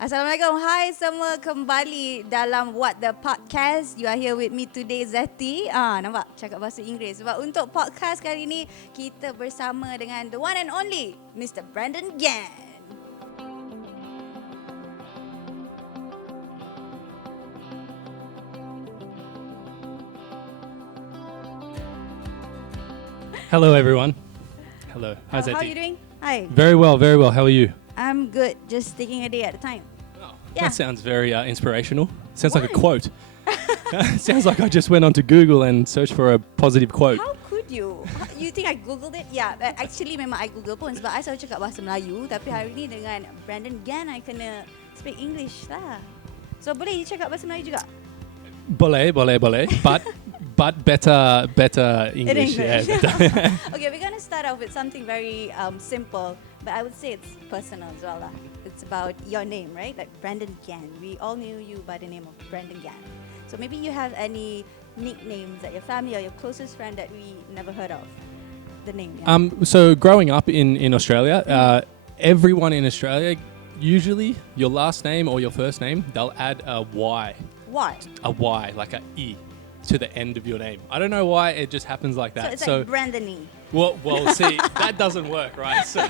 Assalamualaikum. Hai semua, kembali dalam What the Podcast. You are here with me today, Zati. Nampak? Cakap bahasa Inggeris. Sebab untuk podcast kali ini, kita bersama dengan the one and only Mr. Brendan Gan. Hello, everyone. Hello. How's How are you doing? Hi. Very well, very well. How are you? I'm good. Just taking a day at a time. Oh, Yeah. That sounds very inspirational. Sounds like a Why? quote. Sounds like I just went onto Google and searched for a positive quote. How could you? You think I googled it? Yeah, actually memang I google pun sebab I selalu cakap bahasa Melayu. Tapi hari ni dengan Brendan Gan, I kena speak English lah. So boleh you cakap bahasa Melayu juga? Boleh. But better English. English. Yeah, better. Okay, we're gonna start off with something very simple, but I would say it's personal as well lah. It's about your name, right? Like Brendan Gan. We all knew you by the name of Brendan Gan. So maybe you have any nicknames that your family or your closest friend that we never heard of. The name. Yeah. So growing up in Australia, everyone in Australia, usually your last name or your first name, they'll add a Y. What? A Y, like a E, to the end of your name. I don't know why, it just happens like So that. it's like Brandony. Well, see, that doesn't work, right? So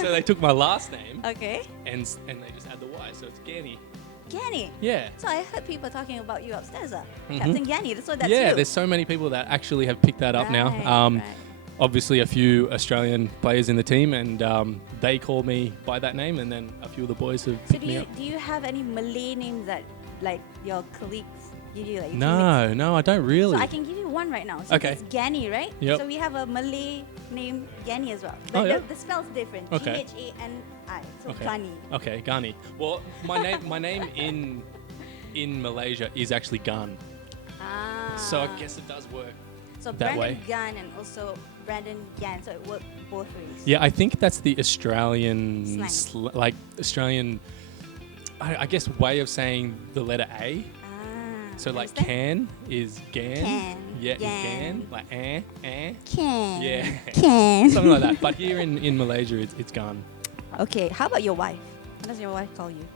they took my last name Okay. and they just add the Y, so it's Ganny. Ganny. Yeah. So I heard people talking about you upstairs. Mhm. Captain Ganny. So that's Yeah, you. there's so many people that actually have picked that up now. Right. Obviously, a few Australian players in the team, and they call me by that name, and then a few of the boys have So picked me up. do you have any Malay names that like your colleagues give you? Like your teammates? No, I don't really. So I can give you one right now. So Okay. it's Ganny, right? Yep. So we have a Malay name Ganny as well. Oh, But yeah? the spell's different. Okay. Ghani. So Okay. Ghani. Okay, Ghani. Well, my name in Malaysia is actually Gan, Ah. so I guess it does work. So that Brendan way. Gan and also Brendan Gan. So it worked both ways. Yeah, I think that's the Australian, Slang. Australian, I guess, way of saying the letter A. Ah. So like understand? can is Gan. Can. Yeah, is Gan. Gan. Like Can. Yeah. Can. Something like that. But here in Malaysia, it's Gan. Okay. How about your wife? What does your wife call you?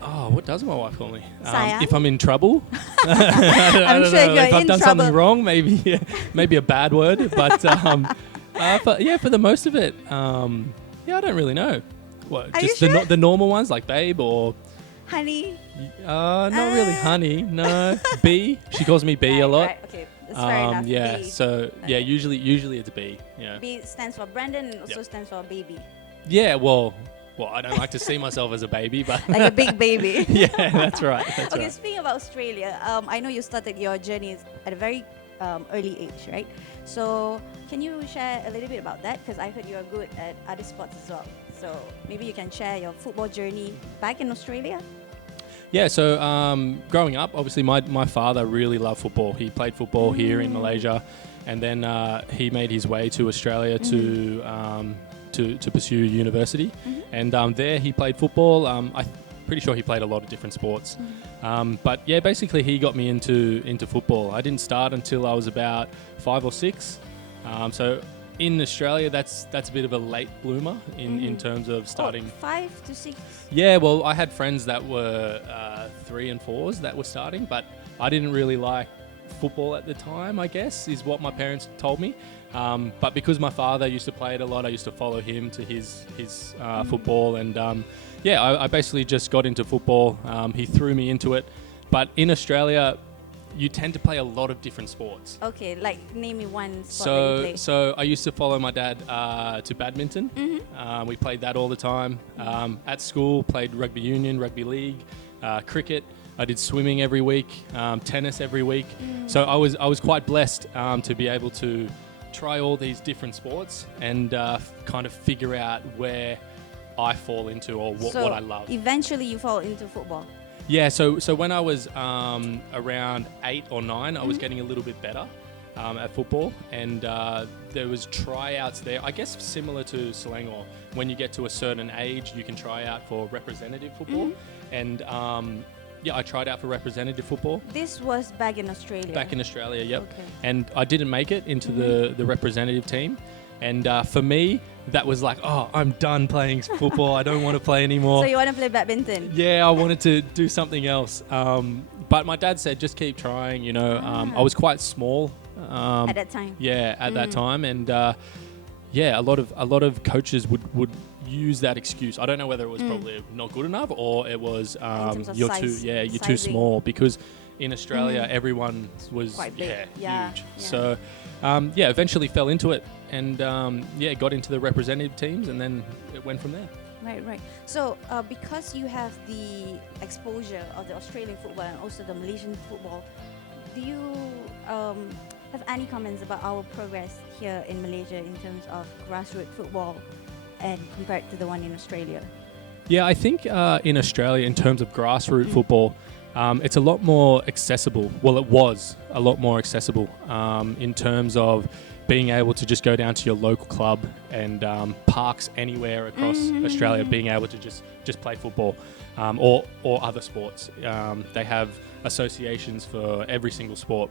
Oh, what does my wife call me? Sayang? If I'm in trouble. I'm sure if you're if I've in done something trouble. wrong, maybe a bad word. But for the most of it, I don't really know. What, Are you just sure? the normal ones like babe or Honey. not really honey. No, B. She calls me B a lot. Right. Okay. That's fair enough. Yeah. B. So yeah, Okay. usually it's B. Yeah. B stands for Brendan and also Yep. stands for baby. Yeah. Well, I don't like to see myself as a baby, but Like a big baby. yeah, that's right. That's Okay, right. speaking about Australia, I know you started your journey at a very early age, right? So can you share a little bit about that? Because I heard you are good at other sports as well. So maybe you can share your football journey back in Australia. Yeah, so growing up, obviously my father really loved football. He played football here in Malaysia, and then he made his way to Australia to pursue university. And there he played football. I'm pretty sure he played a lot of different sports. But yeah, basically he got me into football. I didn't start until I was about 5 or 6. So in Australia, that's a bit of a late bloomer in terms of starting. 5 to 6. Yeah, well, I had friends that were 3 and 4s that were starting, but I didn't really like football at the time, I guess, is what my parents told me. But because my father used to play it a lot, I used to follow him to his football. And I basically just got into football. He threw me into it. But in Australia, you tend to play a lot of different sports. Okay, like name me one sport that you play. So I used to follow my dad to badminton. We played that all the time. At school, played rugby union, rugby league, cricket. I did swimming every week, tennis every week. So I was quite blessed to be able to try all these different sports and kind of figure out where I fall into or what I love. Eventually you fall into football. Yeah, so when I was around 8 or 9, I was getting a little bit better at football, and there was tryouts there. I guess similar to Selangor, when you get to a certain age, you can try out for representative football, and I tried out for representative football. This was back in Australia. Back in Australia, yep. Okay. And I didn't make it into the representative team. And for me, that was like, oh, I'm done playing football. I don't want to play anymore. So you want to play badminton? Yeah, I wanted to do something else. But my dad said, just keep trying, you know. I was quite small. At that time? Yeah, at that time. And yeah, a lot of coaches would use that excuse. I don't know whether it was probably not good enough or it was you're too small, because in Australia everyone was quite big. Huge. So eventually fell into it and got into the representative teams, and then it went from there. Right. So because you have the exposure of the Australian football and also the Malaysian football, do you have any comments about our progress here in Malaysia in terms of grassroots football and compared to the one in Australia? Yeah, I think in Australia, in terms of grassroots football, it's a lot more accessible. Well, it was a lot more accessible in terms of being able to just go down to your local club and parks anywhere across Australia, being able to just play football or other sports. They have associations for every single sport.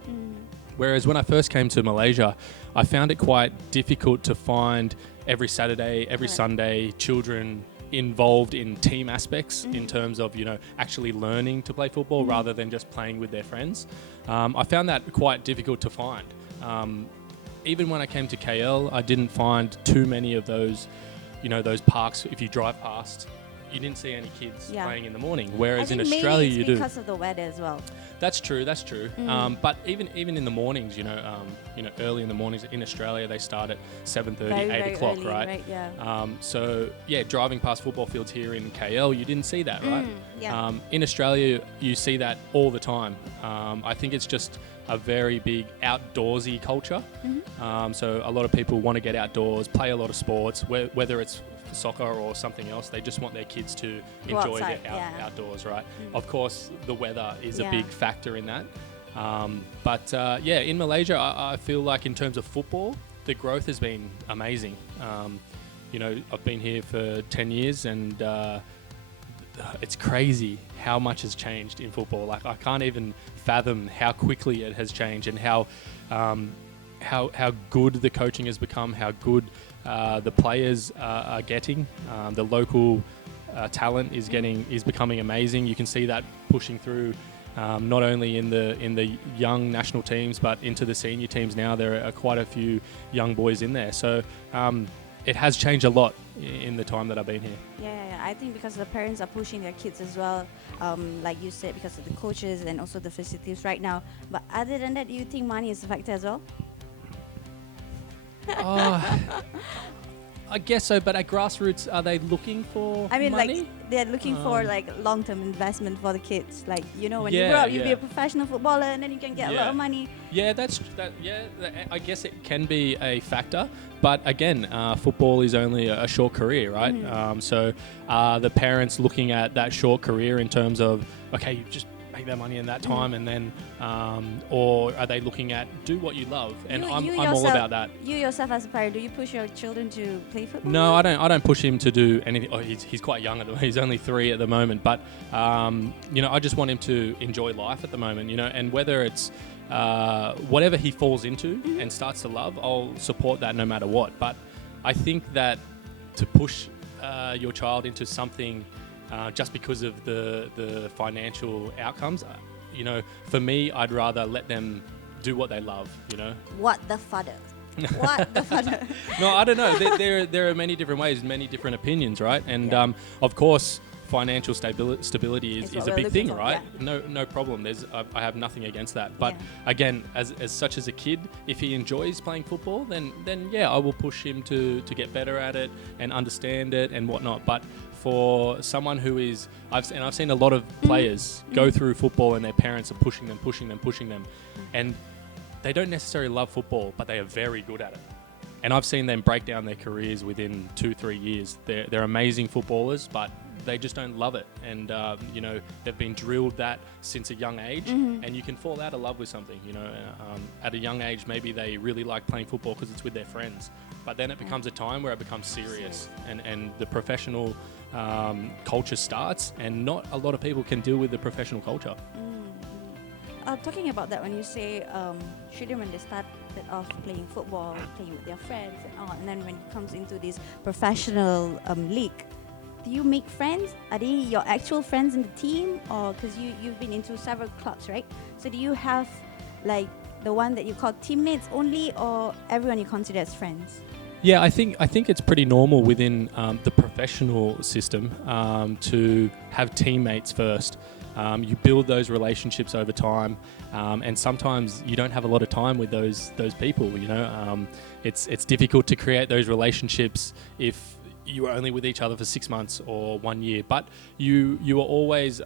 Whereas when I first came to Malaysia, I found it quite difficult to find every Saturday, every Sunday, children involved in team aspects in terms of, you know, actually learning to play football rather than just playing with their friends. I found that quite difficult to find. Even when I came to KL, I didn't find too many of those, you know, those parks. If you drive past, you didn't see any kids playing in the morning. Whereas in Australia, you do. Because of the weather as well. That's true. But even in the mornings, you know, early in the mornings in Australia, they start at 7:30, 8 o'clock, early, right? Yeah. So driving past football fields here in KL, you didn't see that, right? Yeah. In Australia, you see that all the time. I think it's just a very big outdoorsy culture. So a lot of people want to get outdoors, play a lot of sports, whether it's soccer or something else. They just want their kids to enjoy outside, their outdoors, right? Of course, the weather is a big factor in that. But in Malaysia, I feel like in terms of football, the growth has been amazing. You know, I've been here for 10 years and it's crazy how much has changed in football. Like, I can't even fathom how quickly it has changed and how good the coaching has become, how good the players are getting. The local talent is becoming amazing. You can see that pushing through not only in the young national teams but into the senior teams now. There are quite a few young boys in there. So it has changed a lot in the time that I've been here. Yeah. I think because the parents are pushing their kids as well, like you said, because of the coaches and also the facilities right now. But other than that, do you think money is a factor as well? I guess so, but at grassroots, are they looking for money? Like they're looking for like long-term investment for the kids. Like, you know, when you grow up, you'll be a professional footballer and then you can get a lot of money. Yeah, I guess it can be a factor. But again, football is only a short career, right? So are the parents looking at that short career in terms of, okay, you just make that money in that time and then or are they looking at do what you love? And I'm all about that. You yourself as a parent, do you push your children to play football? No, I don't push him to do anything. He's quite young at the moment. He's only 3 at the moment, but you know, I just want him to enjoy life at the moment, you know, and whether it's whatever he falls into and starts to love, I'll support that no matter what. But I think that to push your child into something just because of the financial outcomes, you know, for me, I'd rather let them do what they love, you know. What the fudder? What the fudder? No, I don't know. There are many different ways, many different opinions, right? And of course, financial stability is a big thing, right? No problem. I have nothing against that. But again, as such as a kid, if he enjoys playing football, then I will push him to get better at it and understand it and whatnot. But for someone who is, I've seen a lot of players go through football and their parents are pushing them, and they don't necessarily love football, but they are very good at it. And I've seen them break down their careers within 2-3 years. They're amazing footballers, but they just don't love it. And, you know, they've been drilled that since a young age, and you can fall out of love with something, you know. At a young age, maybe they really like playing football because it's with their friends. But then it becomes a time where it becomes serious and the professional culture starts, and not a lot of people can deal with the professional culture. talking about that, when you say children when they started off playing football, playing with their friends and all, and then when it comes into this professional league, do you make friends? Are they your actual friends in the team, or because you've been into several clubs, right? So do you have like the one that you call teammates only, or everyone you consider as friends? Yeah, I think it's pretty normal within the professional system to have teammates first. You build those relationships over time, and sometimes you don't have a lot of time with those people. You know, it's difficult to create those relationships if you were only with each other for 6 months or 1 year. But you are always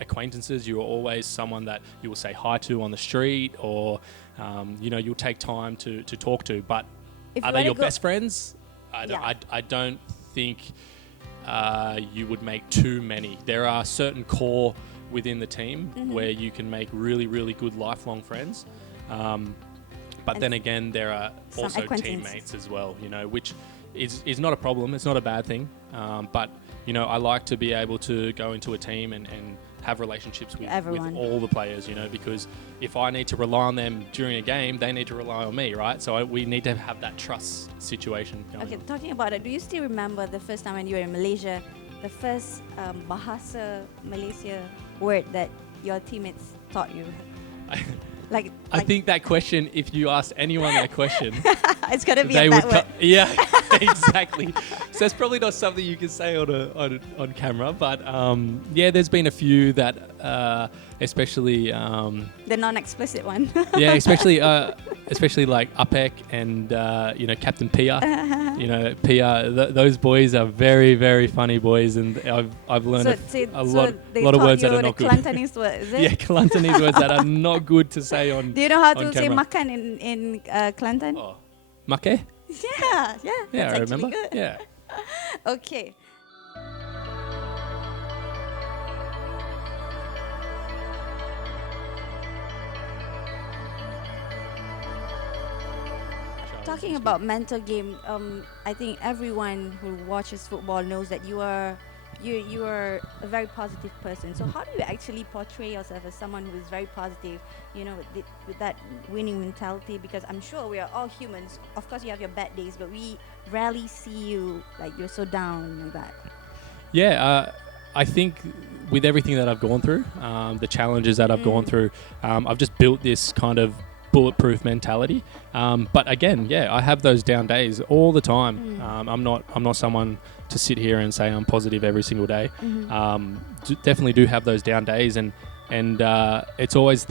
acquaintances. You are always someone that you will say hi to on the street, or you know, you'll take time to talk to. But If are you they wanna your go- best friends? Yeah. I don't think you would make too many. There are certain core within the team where you can make really, really good lifelong friends. But And then again, there are some also acquaintances. teammates as well, you know, which is not a problem. It's not a bad thing. But, you know, I like to be able to go into a team and have relationships with Everyone. all the players, you know, because if I need to rely on them during a game, they need to rely on me, right? So we need to have that trust situation going Okay, on. talking about it, do you still remember the first time when you were in Malaysia, the first Bahasa Malaysia word that your teammates taught you? I think that question, if you asked anyone that question, it's gonna be they a would bad word. yeah, exactly. So it's probably not something you can say on camera, but yeah, there's been a few that especially The non-explicit one. yeah, especially like Apek and you know, Captain Pia. You know, Pia. Those boys are very, very funny boys, and I've learned a lot of words that are not good. Kelantanese word, is it? Yeah, Kelantanese words that are not good to say on. Do you know how on to say camera. makan in Kelantan? Oh, make? Yeah, Yeah, that's I actually remember. good. Yeah. Okay. Talking about mental game, I think everyone who watches football knows that you are a very positive person. So how do you actually portray yourself as someone who is very positive, you know, with that winning mentality? Because I'm sure we are all humans. Of course, you have your bad days, but we rarely see you like you're so down like that. Yeah, I think with everything that I've gone through, the challenges that I've gone through, I've just built this kind of bulletproof mentality. But again, yeah, I have those down days all the time. I'm not someone to sit here and say I'm positive every single day. Definitely do have those down days, and it's always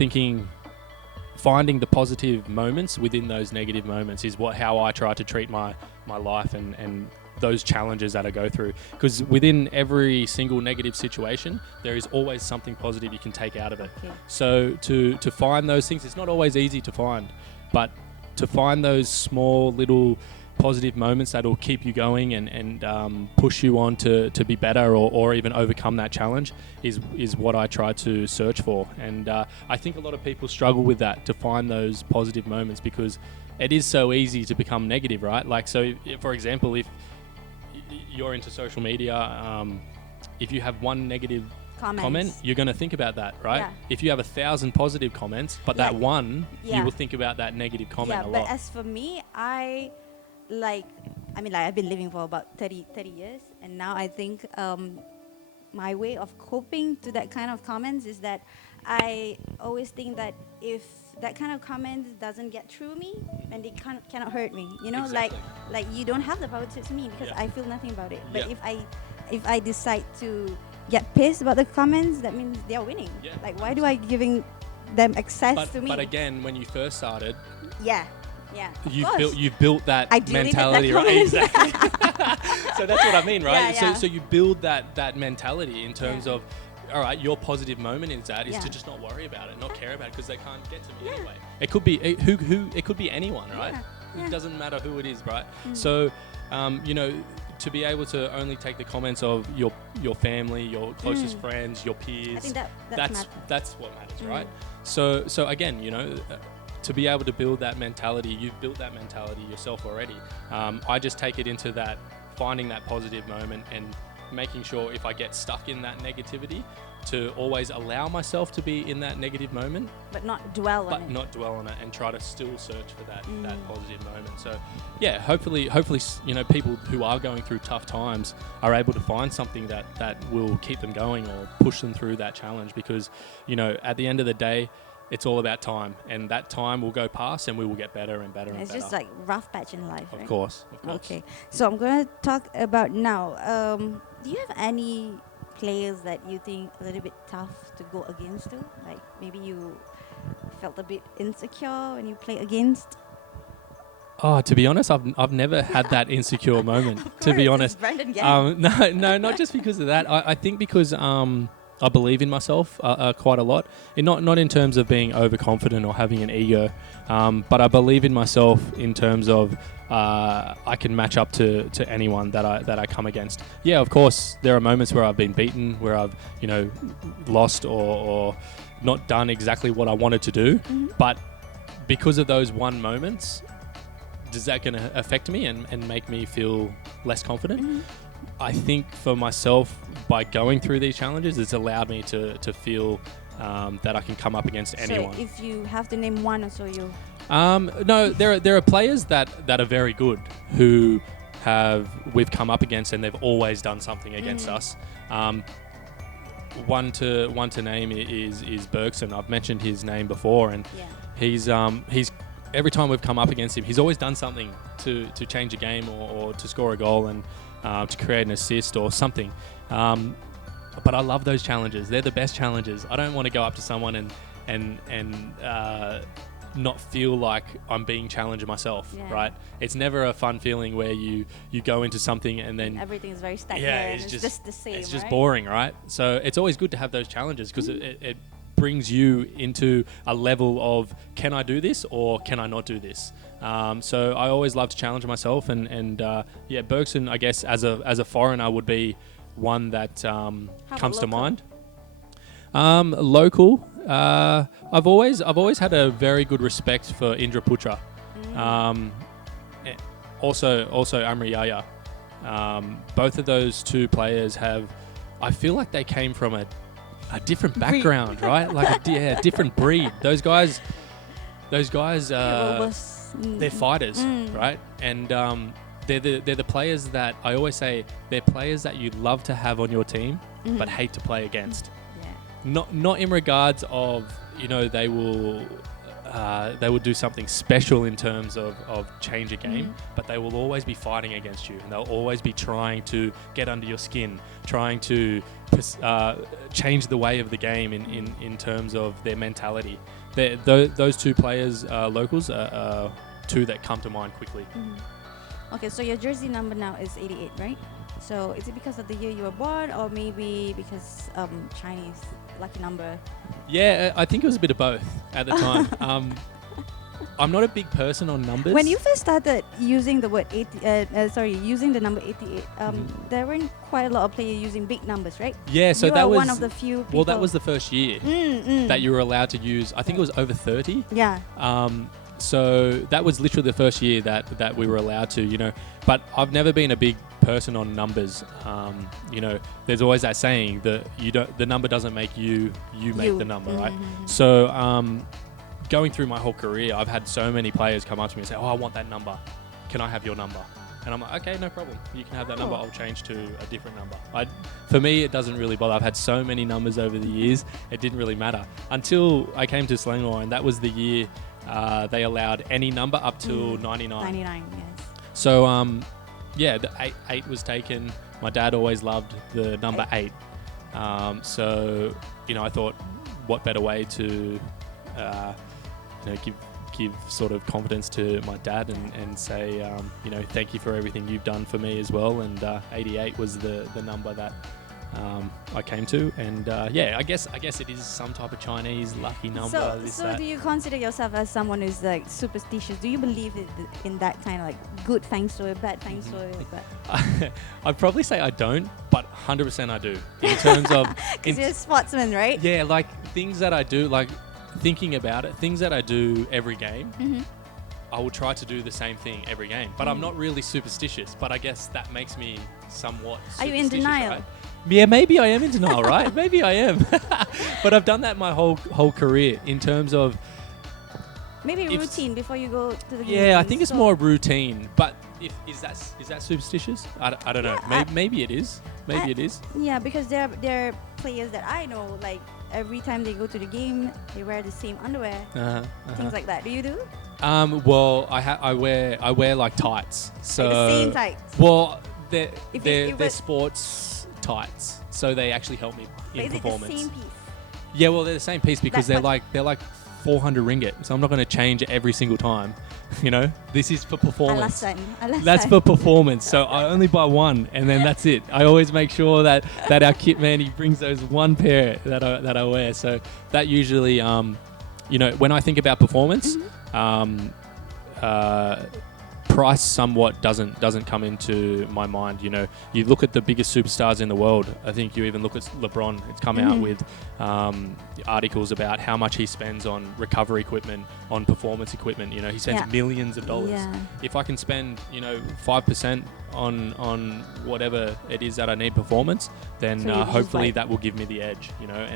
finding the positive moments within those negative moments is how I try to treat my life and those challenges that I go through. Because within every single negative situation, there is always something positive you can take out of it. Okay. So to find those things, it's not always easy to find, but to find those small little positive moments that will keep you going and push you on to be better or even overcome that challenge is what I try to search for. And I think a lot of people struggle with that, to find those positive moments, because it is so easy to become negative, right? Like, so for example, if you're into social media, if you have one negative comment, you're going to think about that, right? Yeah. If you have 1,000 positive comments, but that one, you will think about that negative comment a lot. But as for me, I've been living for about 30 years, and now I think my way of coping to that kind of comments is that I always think that if that kind of comment doesn't get through me, then they cannot hurt me. You know, Exactly. like you don't have the power to hurt me because Yeah. I feel nothing about it. But Yeah. if I decide to get pissed about the comments, that means they are winning. Yeah. Like, why do I giving them access to me? But again, when you first started, Yeah. Of you course. built that I deleted mentality, that right? comment. Exactly. So that's what I mean, right? Yeah. So you build that mentality in terms of, all right, your positive moment is Yeah. to just not worry about it, not care about it, because they can't get to me Yeah. anyway. It could be it could be anyone, right? Yeah. It doesn't matter who it is, right? So, you know, to be able to only take the comments of your family, your closest friends, your peers, I think that's what matters, right? So again, you know, to be able to build that mentality, you've built that mentality yourself already. I just take it into that, finding that positive moment and making sure if I get stuck in that negativity, to always allow myself to be in that negative moment, But not dwell on but it. not dwell on it, and try to still search for that positive moment. So yeah, hopefully people who are going through tough times are able to find something that will keep them going or push them through that challenge, because at the end of the day, it's all about time, and that time will go past and we will get better and better and It's better. just like rough patch in life, right? Of course. Okay, so I'm going to talk about now. Do you have any players that you think a little bit tough to go against to? Like maybe you felt a bit insecure when you play against? Oh, to be honest, I've never had that insecure moment, to be honest. Brendan Gan. No, not just because of that. I think because I believe in myself quite a lot. Not in terms of being overconfident or having an ego, but I believe in myself in terms of I can match up to anyone that I come against. Yeah, of course, there are moments where I've been beaten, where I've lost or not done exactly what I wanted to do. But because of those one moments, is that going to affect me and make me feel less confident? I think for myself, by going through these challenges, it's allowed me to feel that I can come up against anyone. So if you have to name one or so, No, there are players that are very good who we've come up against, and they've always done something against us. One to name is Bergson. I've mentioned his name before, and he's every time we've come up against him, he's always done something to change a game or to score a goal and to create an assist or something. But I love those challenges. They're the best challenges. I don't want to go up to someone and not feel like I'm being challenged myself, right? It's never a fun feeling where you go into something and then everything is very stagnant. it's just the same. It's just right? boring, right? So it's always good to have those challenges, because it brings you into a level of, can I do this or can I not do this? So I always love to challenge myself, and Bergson, I guess, as a foreigner, would be one that comes to mind. Local, I've always had a very good respect for 𝗪𝗛𝗔𝗧 𝗧𝗛𝗘. Also 𝗪𝗛𝗔𝗧 𝗪𝗛𝗔𝗧. Both of those two players I feel like they came from a different background, right? Like a different breed. Those guys, they're fighters, right? And they're the players that I always say, they're players that you love to have on your team, but hate to play against. Not in regards of they will do something special in terms of change a game, but they will always be fighting against you, and they'll always be trying to get under your skin, trying to change the way of the game in terms of their mentality. Those two players, locals, are two that come to mind quickly. Okay, so your jersey number now is 88, right? So is it because of the year you were born, or maybe because Chinese lucky number? Yeah, I think it was a bit of both at the time. I'm not a big person on numbers. When you first started using the word using the number 88, there weren't quite a lot of players using big numbers, right? Yeah, so you that are was one of the few people. Well, that was the first year that you were allowed to use. I think it was over 30. Yeah. So that was literally the first year that we were allowed to, But I've never been a big person on numbers. There's always that saying that the number doesn't make you make the number, right? So going through my whole career, I've had so many players come up to me and say, "Oh, I want that number. Can I have your number?" And I'm like, "Okay, no problem. You can have that number. I'll change to a different number." For me, it doesn't really bother. I've had so many numbers over the years, it didn't really matter until I came to Selangor, and that was the year they allowed any number up till 99. 99, yes. So the 8 was taken. My dad always loved the number 8. So I thought, what better way to give sort of confidence to my dad and say, thank you for everything you've done for me as well. And 88 was the number that I came to, and I guess it is some type of Chinese lucky number. So do you consider yourself as someone who's like superstitious? Do you believe in that kind of like good thanks to it, bad thanks to it? I'd probably say I don't, but 100% I do. In terms of, because you're a sportsman, right? Yeah, like things that I do, like thinking about it, things that I do every game. I will try to do the same thing every game, but I'm not really superstitious. But I guess that makes me somewhat Are you in superstitious, denial? right? Yeah, maybe I am in denial, right? Maybe I am. But I've done that my whole career in terms of... Maybe routine before you go to the game. Yeah, I think it's more routine. But is that superstitious? I don't know. Maybe it is. Maybe it is. Yeah, because there are players that I know, like every time they go to the game, they wear the same underwear. Things like that. Do you do? Well, I wear like tights. So Like the same tights. Well, If they're sports tights, so they actually help me in performance. Is it the same piece? Yeah, well, they're the same piece because they're like 400 ringgit. So I'm not going to change it every single time. You know, this is for performance. Alasan. That's for performance. So I only buy one, and then that's it. I always make sure that our kit man, he brings those one pair that I wear. So that usually, you know, when I think about performance, price somewhat doesn't come into my mind. You know, you look at the biggest superstars in the world. I think you even look at LeBron. It's come out with articles about how much he spends on recovery equipment, on performance equipment. You know, he spends millions of dollars. Yeah. If I can spend, you know, 5% on whatever it is that I need performance, then hopefully that will give me the edge. You know,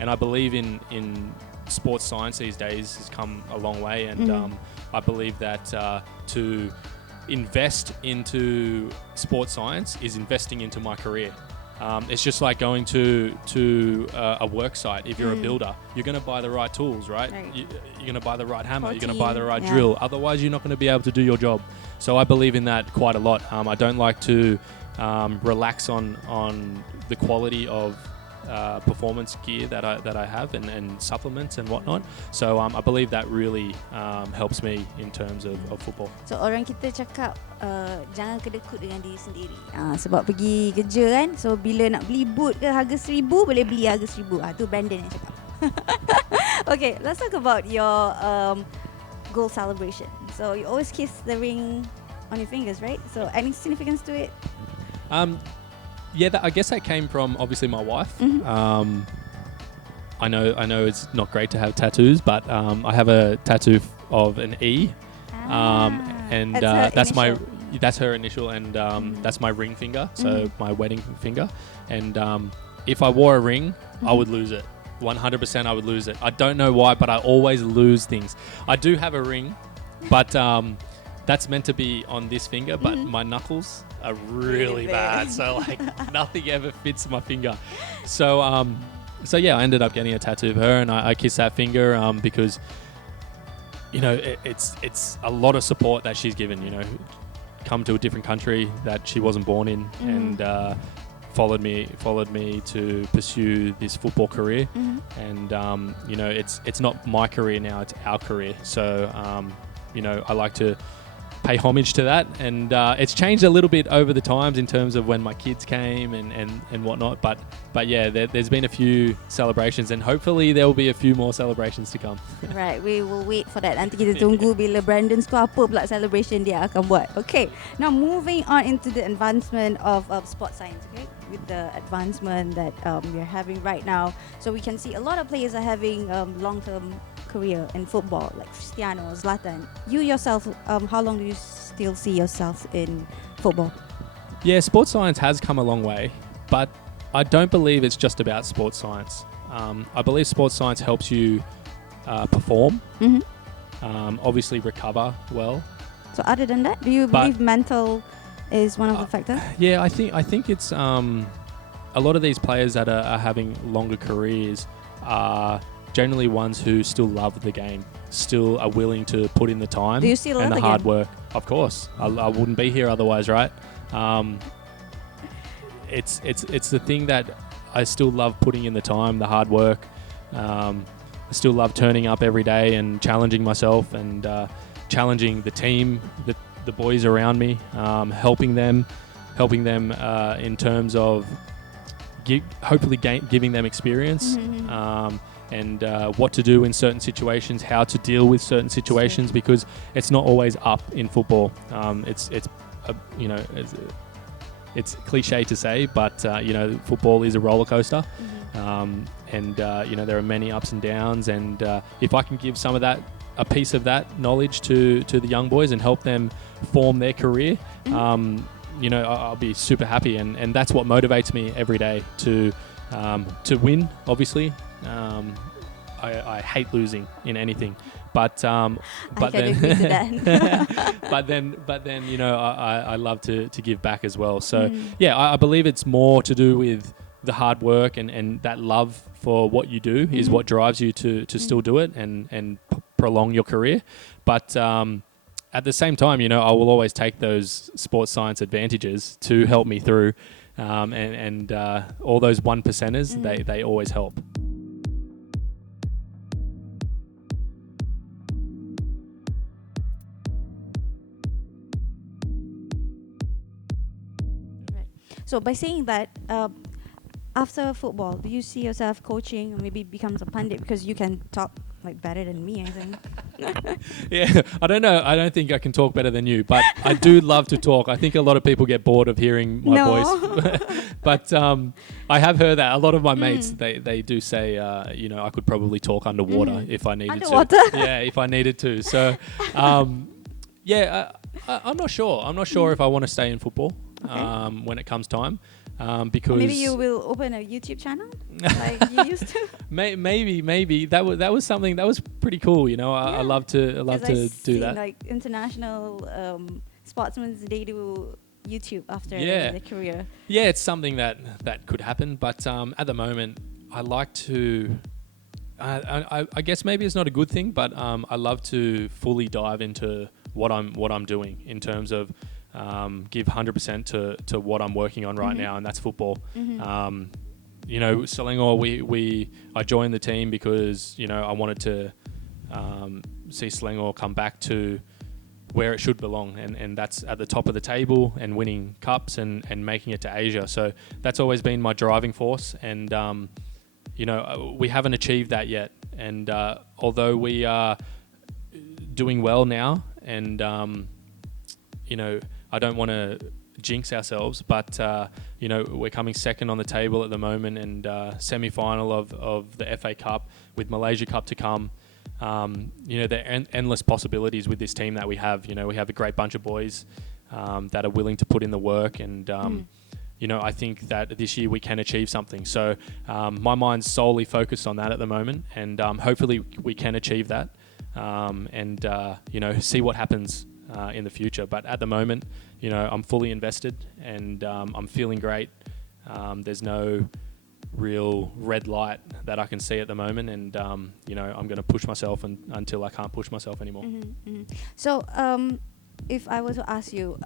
and I believe in sports science these days has come a long way, and I believe that to invest into sports science is investing into my career. It's just like going to a work site. If you're a builder, you're going to buy the right tools, right? You're going to buy the right hammer. You're going to buy the right drill. Otherwise, you're not going to be able to do your job. So I believe in that quite a lot. I don't like to relax on the quality of performance gear that I have and supplements and whatnot. So I believe that really helps me in terms of football. So orang kita cakap jangan kedekut dengan diri sendiri. Sebab pergi kerja kan, so bila nak beli boot ke harga 1,000 boleh beli harga 1,000. Tu Brandon yang cakap. Okay, let's talk about your goal celebration. So you always kiss the ring on your fingers, right? So any significance to it? Yeah, I guess that came from obviously my wife. I know it's not great to have tattoos, but I have a tattoo of an E, and that's her initial, and that's my ring finger, so my wedding finger. And if I wore a ring, I would lose it. 100% I would lose it. I don't know why, but I always lose things. I do have a ring, but that's meant to be on this finger, but my knuckles are really bad. So like nothing ever fits my finger. So yeah, I ended up getting a tattoo of her, and I kiss that finger because, you know, it's a lot of support that she's given. You know, come to a different country that she wasn't born in, and followed me to pursue this football career. And you know, it's not my career now; it's our career. So you know, I like to pay homage to that, and it's changed a little bit over the times in terms of when my kids came and whatnot, but yeah, there's been a few celebrations, and hopefully there will be a few more celebrations to come. Right, we will wait for that. Nanti kita tunggu bila Brandon tu apa pula celebration dia akan buat. Okay, now moving on into the advancement of sports science, okay, with the advancement that we're having right now, so we can see a lot of players are having long-term career in football, like Cristiano, Zlatan. You yourself, how long do you still see yourself in football? Yeah, sports science has come a long way, but I don't believe it's just about sports science. I believe sports science helps you perform, obviously recover well. So other than that, do you believe mental is one of the factors? Yeah, I think it's a lot of these players that are having longer careers are generally ones who still love the game, still are willing to put in the time and the hard work. Of course, I wouldn't be here otherwise, right? It's the thing that I still love putting in the time, the hard work. I still love turning up every day and challenging myself and challenging the team, the boys around me, helping them in terms of hopefully giving them experience. And what to do in certain situations, how to deal with certain situations, because it's not always up in football. You know, it's cliche to say, but you know, football is a roller coaster, and you know, there are many ups and downs. And if I can give some of that, a piece of that knowledge to the young boys and help them form their career, I'll be super happy, and that's what motivates me every day to win. Obviously, I hate losing in anything, but I can agree to that. but then I love to give back as well. So I believe it's more to do with the hard work and that love for what you do is what drives you to still do it and prolong your career. But at the same time, I will always take those sports science advantages to help me through, and all those 1%ers, they always help. Right. So by saying that, after football, do you see yourself coaching or maybe becomes a pundit because you can talk like better than me, I think? Yeah, I don't know. I don't think I can talk better than you, but I do love to talk. I think a lot of people get bored of hearing my voice. But I have heard that a lot of my mates, they do say, I could probably talk underwater if I needed to. Yeah, if I needed to. So, I'm not sure. I'm not sure if I want to stay in football when it comes time. Because maybe you will open a YouTube channel like you used to. Maybe that was something that was pretty cool. I love to do that. Like international sportsmen, they do YouTube after their career. Yeah, it's something that could happen. But at the moment, I like to. I guess maybe it's not a good thing, but I love to fully dive into what I'm doing in terms of. Give 100% to what I'm working on right now, and that's football. Selangor, I joined the team because I wanted to see Selangor come back to where it should belong, and that's at the top of the table and winning cups and making it to Asia. So that's always been my driving force, and we haven't achieved that yet. And although we are doing well now, and I don't want to jinx ourselves, but we're coming second on the table at the moment, and semi-final of the FA Cup with Malaysia Cup to come. There are endless possibilities with this team that we have. We have a great bunch of boys that are willing to put in the work, and I think that this year we can achieve something. So my mind's solely focused on that at the moment, and hopefully we can achieve that, and see what happens in the future. But at the moment, I'm fully invested, and I'm feeling great. There's no real red light that I can see at the moment, and I'm going to push myself until I can't push myself anymore. So if I were to ask you,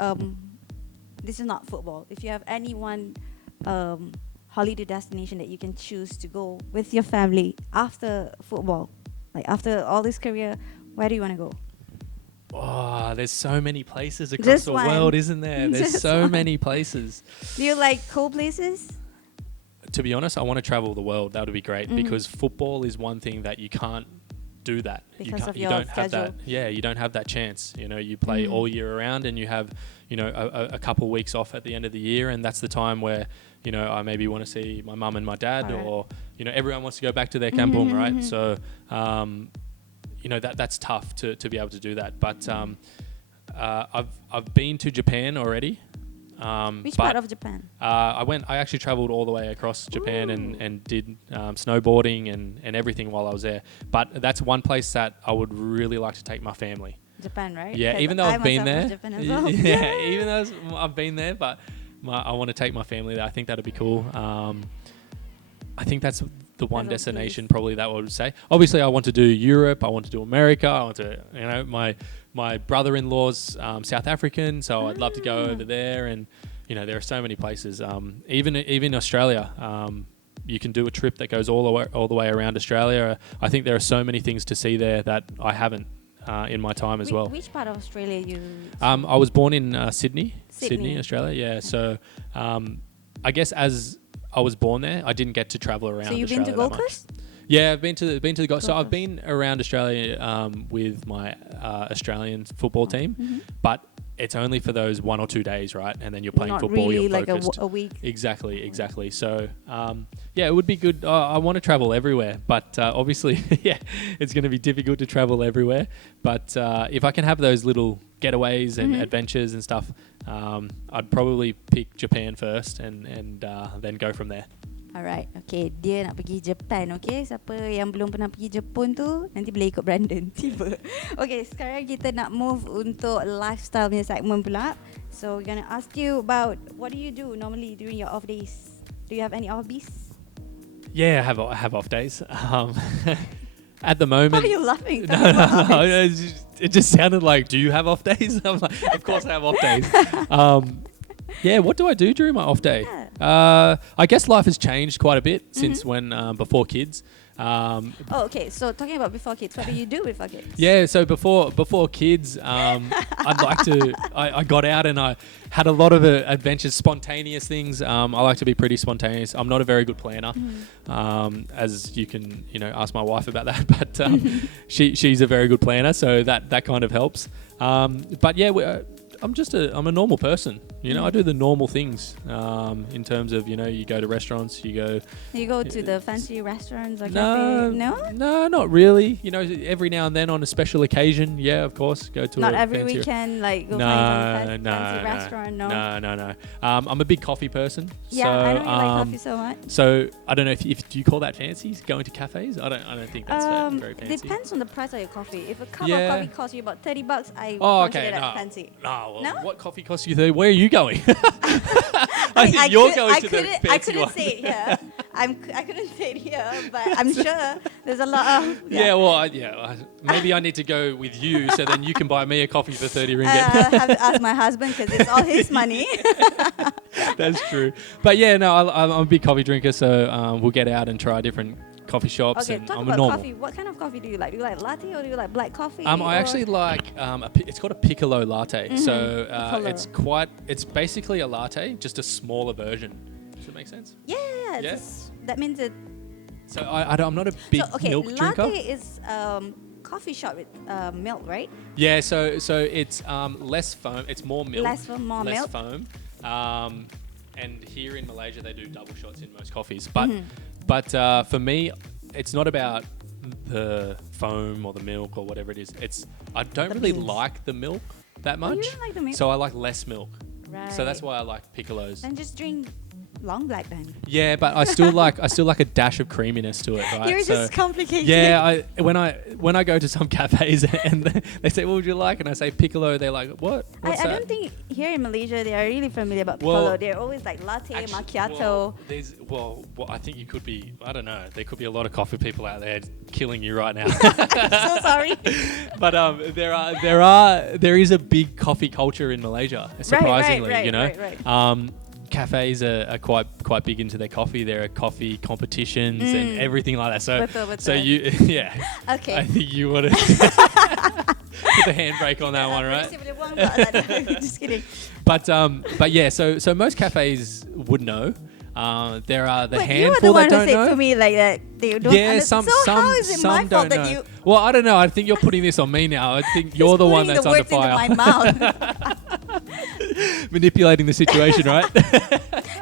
this is not football, if you have any one holiday destination that you can choose to go with your family after football, like after all this career, where do you want to go? Oh, there's so many places across the world, isn't there? There's so many places. Do you like cold places? To be honest, I want to travel the world. That would be great, because football is one thing that you can't do that. You don't have that. Yeah, you don't have that chance. You play all year around, and you have, a couple weeks off at the end of the year, and that's the time where, I maybe want to see my mum and my dad, or everyone wants to go back to their kampung, right? So. That's tough to be able to do that. But I've been to Japan already. Which part of Japan? I actually traveled all the way across Japan and did snowboarding and everything while I was there. But that's one place that I would really like to take my family. Japan, right? Yeah, even though I've been there. Japan as well. Yeah, even though I've been there, but I want to take my family there. I think that'd be cool. I think that's the one destination probably that I would say. Obviously, I want to do Europe. I want to do America. I want to, my brother-in-law's South African, so I'd love to go over there. And there are so many places. Even Australia, you can do a trip that goes all the way around Australia. I think there are so many things to see there that I haven't in my time as well. Which part of Australia you? I was born in Sydney, Australia. Yeah, so I guess as I was born there, I didn't get to travel around. So you've Australia been to Gold Coast? Yeah, I've been to the Gold. So I've been around Australia with my Australian football team, but it's only for those 1 or 2 days, right? And then you're playing Not football, really you're like focused. a week. Exactly. So, yeah, it would be good. I want to travel everywhere, but obviously, yeah, it's going to be difficult to travel everywhere. But if I can have those little getaways and adventures and stuff, I'd probably pick Japan first and then go from there. Alright, okay. Dia nak pergi Japan, okay? Siapa yang belum pernah pergi Jepun tu, nanti boleh ikut Brandon. Tiba. Okay, sekarang kita nak move untuk lifestyle punya segment pula. So, we're gonna ask you about what do you do normally during your off days? Do you have any hobbies? Yeah, I have off days. At the moment... Why are you laughing? No. It just sounded like, do you have off days? I'm like, of course I have off days. Yeah, what do I do during my off day? I guess life has changed quite a bit since when before kids. Okay. So talking about before kids, what do you do before kids? Yeah, so before kids, I'd like to. I got out and I had a lot of adventures, spontaneous things. I like to be pretty spontaneous. I'm not a very good planner, as you can ask my wife about that. But she's a very good planner, so that kind of helps. But yeah. I'm a normal person. I do the normal things in terms of, you go to restaurants, you go to the fancy restaurants or cafe? No, not really. Every now and then on a special occasion, yeah, of course, go to not a every fancy weekend, like go find some fancy restaurant, no? No. I'm a big coffee person. Yeah, so, I know you like coffee so much. So I don't know if do you call that fancy, going to cafes? I don't think that's very fancy. Depends on the price of your coffee. If a cup of coffee costs you about $30, I consider that fancy. No, what coffee costs you $30? Where are you going? I think you're going to the fancy I couldn't one. say it here. I couldn't say it here, but I'm sure there's a lot of... Maybe I need to go with you so then you can buy me a coffee for 30 ringgit. I have to ask my husband because it's all his money. That's true. But yeah, no, I'm a big coffee drinker, so we'll get out and try different coffee shops. Okay, and talk I'm about a normal. coffee. What kind of coffee do you like? Do you like latte or do you like black coffee? I actually like it's called a piccolo latte. So it's basically a latte, just a smaller version. Does it make sense? Yeah. That means it. So I'm not a big milk drinker. Latte is coffee shop with milk, right? Yeah. So it's less foam. It's more milk. Less foam. And here in Malaysia they do double shots in most coffees. But for me, it's not about the foam or the milk or whatever it is. I don't really like the milk that much. You don't like the milk? So I like less milk. Right. So that's why I like piccolos. Then just drink long black then. Yeah, but I still like a dash of creaminess to it, right? You're just complicated. Yeah, when I go to some cafes and they say, "What would you like?" and I say piccolo, they're like, "What? What's that?" I don't think here in Malaysia they are really familiar about piccolo. They're always like latte, macchiato. I think you could be. I don't know. There could be a lot of coffee people out there killing you right now. I'm so sorry. But there is a big coffee culture in Malaysia. Surprisingly, right. Cafes are quite big into their coffee. There are coffee competitions and everything like that. So you Okay. I think you want to put the handbrake on that one, right? Just kidding. But yeah. So most cafes would know. There are the handful you were the one that don't who said know. to me like that. They don't understand. How is it my fault that you? Well, I don't know. I think you're putting this on me now. I think you're the one that's under fire. Into my mouth. Manipulating the situation, right?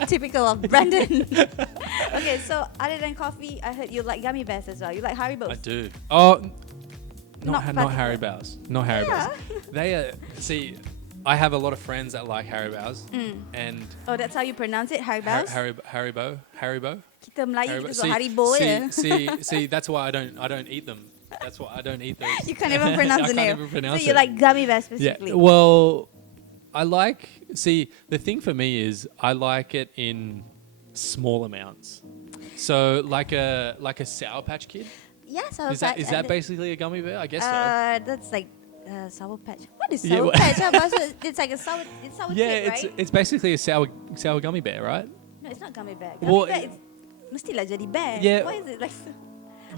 Typical of Brendan. Okay, so other than coffee, I heard you like gummy bears as well. You like Haribo? I do. Oh, not particular. Haribo's. Not Haribo's. They are. See, I have a lot of friends that like Haribo's, and that's how you pronounce it, Haribo's? Haribo. Kita Melayu kita Haribo ya. See, that's why I don't eat them. That's why I don't eat those. You can't even pronounce the name. So you like gummy bears specifically? Yeah. Well, I like. See, the thing for me is I like it in small amounts. So like a Sour Patch Kid. Yeah, Sour Is Patch. Is that basically a gummy bear? I guess so. That's like Sour Patch. What is Sour Patch? It's like it's sour kid, right? It's basically a sour gummy bear, right? No, it's not gummy bear. Well, Gummy bear mestilah jadi bear. Yeah. Why is it like?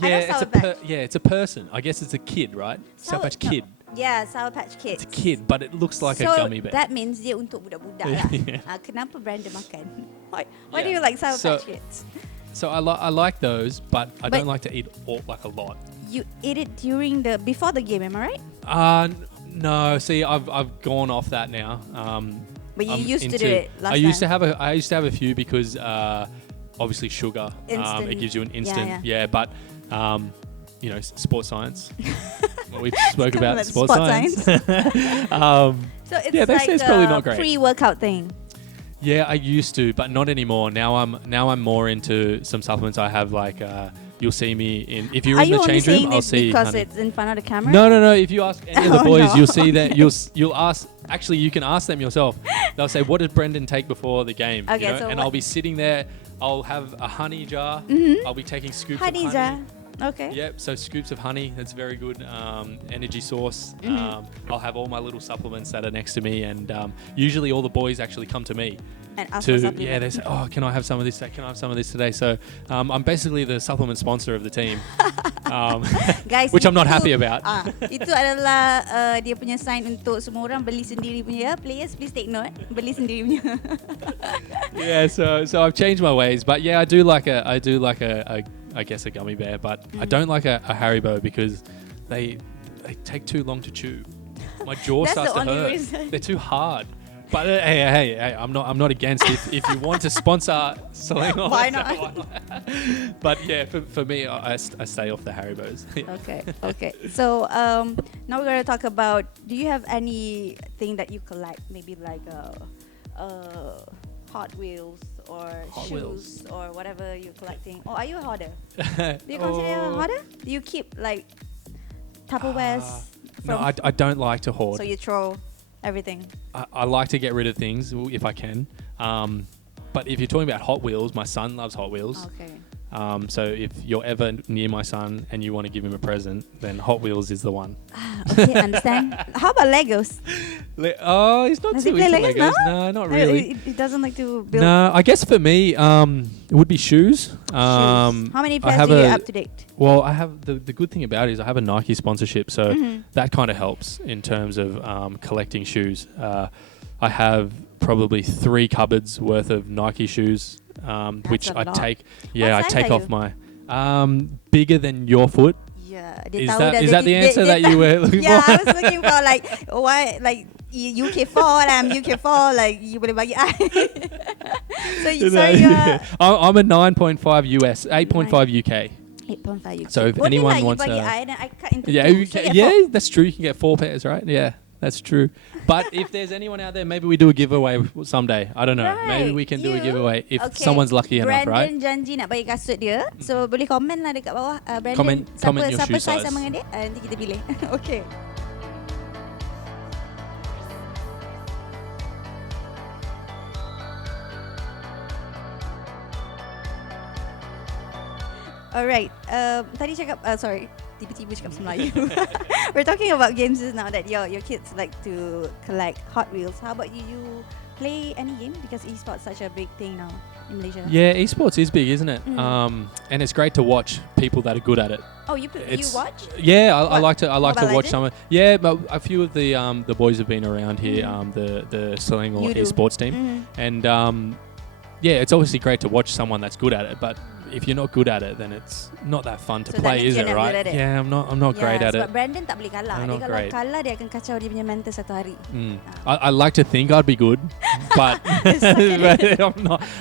Yeah, it's a person. I guess it's a kid, right? Sour Patch Kid. Yeah, Sour Patch Kid. It's a kid, but it looks like a gummy bear. So that means dia untuk budak-budak lah. Kenapa Brandon makan? Why do you like Sour Patch Kids? So I like those, but I don't like to eat a lot. You eat it before the game, am I right? No, see, I've gone off that now. But you I'm used to do it last I used time. I used to have a few because obviously sugar. Instant. It gives you an instant. Yeah. But you know, sports science. Well, we spoke about like sports science. So it's yeah, they like say it's probably a not great. pre-workout thing. Yeah, I used to, but not anymore. Now I'm more into some supplements. I have like you'll see me in if you're Are in you the only change saying room. I'll this see. because honey. it's in front of the camera? No. If you ask any of the Oh, boys, no. you'll see that you'll ask. Actually, you can ask them yourself. They'll say, "What did Brendan take before the game?" Okay, You know? so and what- I'll be sitting there. I'll have a honey jar. Mhm. I'll be taking scoops Honey of jar. honey. Okay. Yep. So scoops of honey. That's very good energy source. Mhm. I'll have all my little supplements that are next to me, and usually all the boys actually come to me. And ask for To supplement. yeah, they say, "Oh, can I have some of this? Can I have some of this today?" So I'm basically the supplement sponsor of the team, Guys, which I'm not itu- happy about. Itu adalah dia punya sign untuk semua orang beli sendiri punya. Players, please take note. Beli sendiri punya. Yeah, so I've changed my ways, but yeah, I do like a I guess a gummy bear, but I don't like a Haribo because they take too long to chew. My jaw That's starts the to only hurt. reason. They're too hard. But hey, I'm not against if you want to sponsor Selena. Why not? But yeah, for me, I stay off the Haribos. Okay. So now we're gonna talk about. Do you have anything that you collect? Maybe like Hot Wheels or Hot shoes Wheels. or whatever you're collecting. Or are you a hoarder? Do you consider a hoarder? Do you keep like Tupperwares? No, I don't like to hoard. So you throw everything. I like to get rid of things if I can. But if you're talking about Hot Wheels, my son loves Hot Wheels. Okay. So if you're ever near my son and you want to give him a present, then Hot Wheels is the one. Okay, understand. How about Legos? Oh, he's not Does too he play into Legos? Legos. No, not really. He doesn't like to build No, I guess for me, it would be shoes. shoes. How many I pairs have do you a- up to date? Well, I have the good thing about it is I have a Nike sponsorship, so Mhm. that kind of helps in terms of collecting shoes. I have probably 3 cupboards worth of Nike shoes, which a I lot. take. What Yeah, I size take are off my bigger than your foot. Yeah. Is that the answer that you were looking Yeah, for? I was looking for like why like UK4 I'm UK4 like you boleh bagi I. So you're I'm a 9.5 US, 8.5 UK. 8.5 UK. So if Boleh anyone lah you wants bagi a- I then I cut into Yeah, two, you so can, get four. yeah, that's true. You can get 4 pairs, right? Yeah, that's true. But if there's anyone out there, maybe we do a giveaway someday. I don't know. Maybe we can do a you. giveaway if Okay, someone's lucky enough, right? Brandon janji nak bagi kasut dia. So boleh komen lah dekat bawah. Brandon, Comment your siapa shoe size size. sama dengan dia? Nanti kita pilih. Okay. Alright. Tadi cakap, sorry, tiba-tiba cakap Melayu. We're talking about games just now that your kids like to collect Hot Wheels. How about you? You play any game because esports such a big thing now in Malaysia? Yeah, esports is big, isn't it? Mm. And it's great to watch people that are good at it. Oh, you watch? Yeah, I What? like to Mobile watch some. Yeah, but a few of the boys have been around here. The Selangor You do. esports team, Mhm. and yeah, it's obviously great to watch someone that's good at it. But if you're not good at it, then it's not that fun to So that play, means is you're it? not good Right? at it. Yeah, I'm not great at sebab it. Brandon tak boleh kalah. I'm Dia not kalau great. kalah dia akan kacau dia punya mental satu hari. I like to think I'd be good, but, but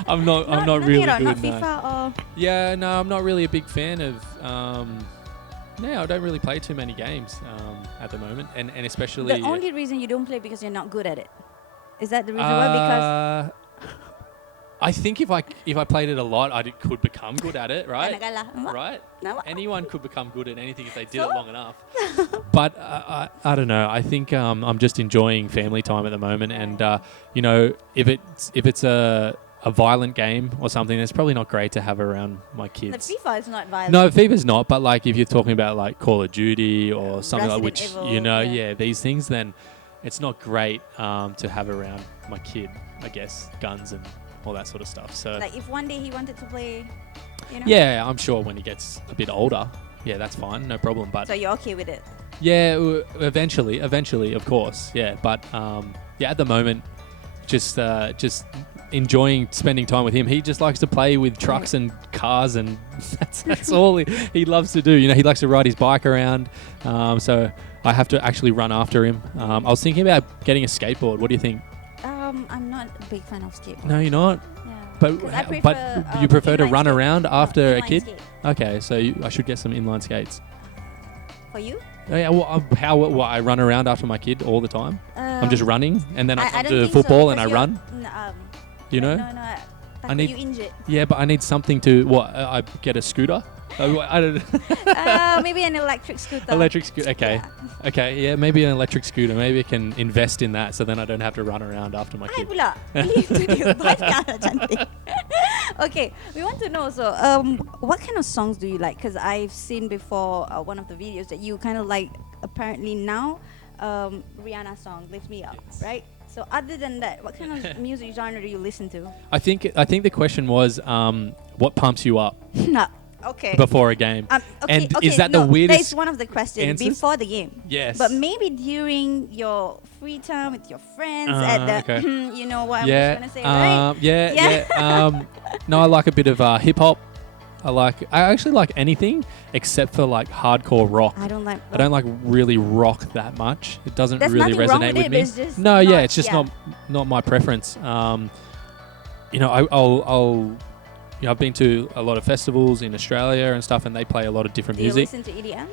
I'm not really not good. No. FIFA or Yeah, no, I'm not really a big fan of. No, I don't really play too many games at the moment, and especially. the only reason you don't play because you're not good at it. Is that the reason why? Because I think if I played it a lot, I could become good at it, nak right? kalah. Right? Nampak? Anyone could become good at anything if they did So? it long enough. But I don't know. I think I'm just enjoying family time at the moment, and you know, if it's a violent game or something, it's probably not great to have around my The kids. FIFA is not violent. No, FIFA's not. But like if you're talking about like Call of Duty or something like Resident which Evil, you know, yeah. these things, then it's not great to have around my kid. I guess guns and all that sort of stuff. So Like if one day he wanted to play, you know. yeah, I'm sure when he gets a bit older, yeah, that's fine, no problem. But So you're okay with it? yeah, eventually, of course, yeah. But yeah, at the moment, just enjoying spending time with him. He just likes to play with trucks and cars, and that's all he loves to do. You know, he likes to ride his bike around. So I have to actually run after him. I was thinking about getting a skateboard. What do you think? I'm not a big fan of skateboard. No, you're not. Yeah. But 'Cause I prefer, you prefer to inline run skate. around No, after a inline kid? skate. Okay, so I should get some inline skates. For you? Oh, yeah, well, I run around after my kid all the time. I'm just running, and then I come don't to think football so, and I because run. You know? No, I need- you injured. Yeah, but I need something to I get a scooter. I don't. Maybe an electric scooter. Electric scooter. Okay. Yeah. Okay. Yeah, maybe an electric scooter. Maybe I can invest in that, so then I don't have to run around after my Ay kid. pula. Beli itu dia. Banyak cantik. Okay, we want to know also, what kind of songs do you like? Because I've seen before one of the videos that you kind of like, apparently now, Rihanna's song, Lift Me Up, Yes. right? So other than that, what kind of music genre do you listen to? I think the question was, what pumps you up No. Okay. before a game? Okay, And is that the weirdest That's one of the questions answers? before the game. Yes. But maybe during your free time with your friends at the, okay. you know what Yeah. I'm just gonna say, right? Yeah. No, I like a bit of hip hop. I actually like anything except for like hardcore rock. I don't like. I don't like really rock that much. It doesn't There's really nothing wrong resonate with with it, me. but it's just No, yeah, not- it's just yeah. not my preference. You know, I'll you know, I've been to a lot of festivals in Australia and stuff, and they play a lot of different Do you music. listen to EDM?